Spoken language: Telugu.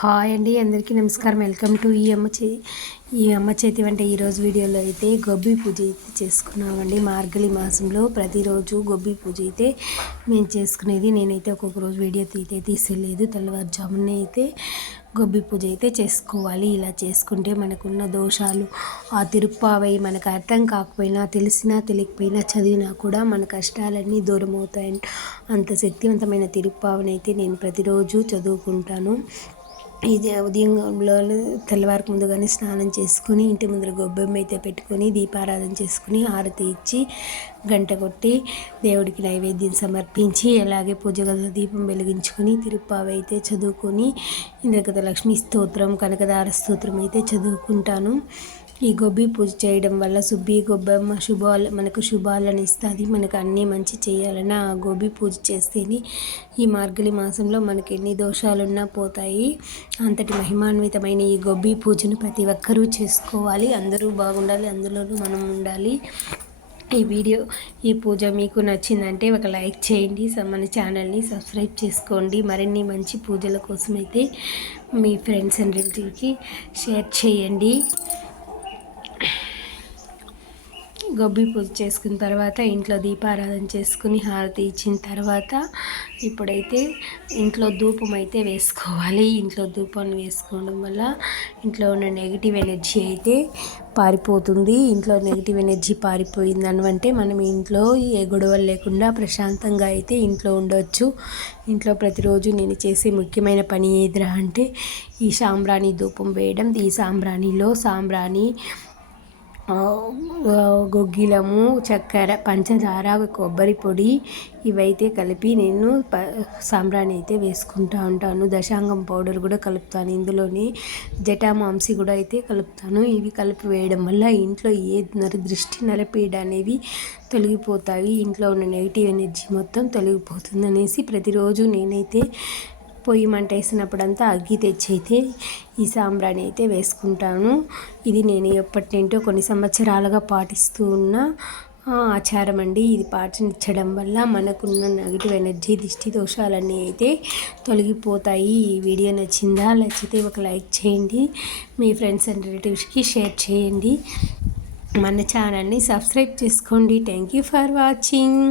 హాయ్ అండి, అందరికీ నమస్కారం. వెల్కమ్ టు ఈ అమ్మ చేతి వంట. ఈరోజు వీడియోలో అయితే గొబ్బి పూజ అయితే చేసుకున్నామండి. మార్గళి మాసంలో ప్రతిరోజు గొబ్బి పూజ అయితే మేము చేసుకునేది. నేనైతే ఒక్కొక్క రోజు వీడియో తీసేయలేదు. తెల్లవారుజామునే అయితే గొబ్బి పూజ అయితే చేసుకోవాలి. ఇలా చేసుకుంటే మనకున్న దోషాలు, ఆ తిరుప్పావై మనకు అర్థం కాకపోయినా, తెలిసినా తెలియకపోయినా, చదివినా కూడా మన కష్టాలన్నీ దూరం అవుతాయి. అంత శక్తివంతమైన తిరుప్పావని అయితే నేను ప్రతిరోజు చదువుకుంటాను. ఇది ఉదయంలో తెల్లవారికి ముందుగానే స్నానం చేసుకుని ఇంటి ముందర గొబ్బెమ్మ అయితే పెట్టుకొని దీపారాధన చేసుకుని హారతి ఇచ్చి గంట కొట్టి దేవుడికి నైవేద్యం సమర్పించి అలాగే పూజ గదిలో దీపం వెలిగించుకొని తిరుప్పావి అయితే చదువుకొని ఇంద్రకథ లక్ష్మీ స్తోత్రం, కనకదార స్తోత్రం అయితే చదువుకుంటాను. ఈ గొబ్బి పూజ చేయడం వల్ల సుబ్బి గొబ్బెమ్మ మనకు శుభాలను ఇస్తుంది. మనకు అన్నీ మంచి చేయాలని ఆ గొబ్బి పూజ చేస్తేనే ఈ మార్గళి మాసంలో మనకి ఎన్ని దోషాలున్నా పోతాయి. అంతటి మహిమాన్వితమైన ఈ గొబ్బి పూజను ప్రతి ఒక్కరూ చేసుకోవాలి. అందరూ బాగుండాలి, అందులోనూ మనం ఉండాలి. ఈ పూజ మీకు నచ్చిందంటే ఒక లైక్ చేయండి, మన ఛానల్ని సబ్స్క్రైబ్ చేసుకోండి. మరిన్ని మంచి పూజల కోసం అయితే మీ ఫ్రెండ్స్ అండ్ రిలేటివ్కి షేర్ చేయండి. గొబ్బి పూజ చేసుకున్న తర్వాత ఇంట్లో దీపారాధన చేసుకుని హారతి ఇచ్చిన తర్వాత ఇప్పుడైతే ఇంట్లో ధూపం అయితే వేసుకోవాలి. ఇంట్లో ధూపాన్ని వేసుకోవడం వల్ల ఇంట్లో ఉన్న నెగిటివ్ ఎనర్జీ అయితే పారిపోతుంది. ఇంట్లో నెగిటివ్ ఎనర్జీ పారిపోయిందనంటే మనం ఇంట్లో ఏ గొడవలు లేకుండా ప్రశాంతంగా అయితే ఇంట్లో ఉండవచ్చు. ఇంట్లో ప్రతిరోజు నేను చేసే ముఖ్యమైన పని ఏదిరా అంటే ఈ సాంబ్రాణి ధూపం వేయడం. ఈ సాంబ్రాణిలో గొగ్గిలము, చక్కెర, పంచదార, కొబ్బరి పొడి ఇవైతే కలిపి నేను సాంబ్రాణి అయితే వేసుకుంటూ ఉంటాను. దశాంగం పౌడర్ కూడా కలుపుతాను. ఇందులోనే జటామాంసి కూడా అయితే కలుపుతాను. ఇవి కలిపి వేయడం వల్ల ఇంట్లో ఏ దృష్టి, నరపీడ అనేవి తొలగిపోతాయి. ఇంట్లో ఉన్న నెగిటివ్ ఎనర్జీ మొత్తం తొలగిపోతుంది అనేసి ప్రతిరోజు నేనైతే పొయ్యి మంట వేసినప్పుడంతా అగ్గి తెచ్చి అయితే ఈ సాంబ్రాణి అయితే వేసుకుంటాను. ఇది నేను ఎప్పటినుంటో కొన్ని సంవత్సరాలుగా పాటిస్తూ ఉన్న ఆచారం అండి. ఇది పాటించడం వల్ల మనకున్న నెగిటివ్ ఎనర్జీ, దిష్టి దోషాలన్నీ అయితే తొలగిపోతాయి. ఈ వీడియో నచ్చితే ఒక లైక్ చేయండి, మీ ఫ్రెండ్స్ అండ్ రిలేటివ్స్కి షేర్ చేయండి, మన ఛానల్ని సబ్స్క్రైబ్ చేసుకోండి. Thank you for watching.